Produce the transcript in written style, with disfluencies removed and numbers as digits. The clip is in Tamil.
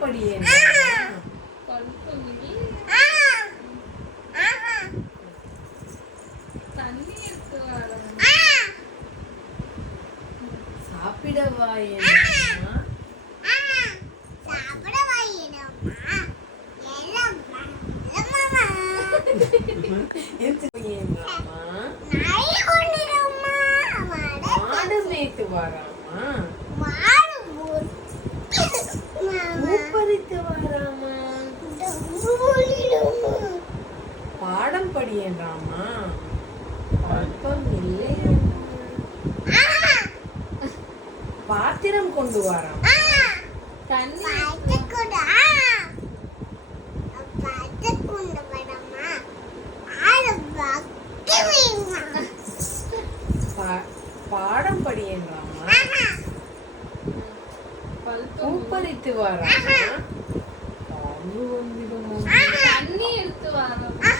படியேன் சாப்பிடவா மாடு மேய்த்து வாராமா பூப்பறித்து வாராமா பாடம் படியேன்றாமா அல்பம் இல்லை பாத்திரம் கொண்டு வாராமா பாடம் படியேன்றாமா பூப்பறித்து வாராமா தண்ணி எடுத்து வாராமா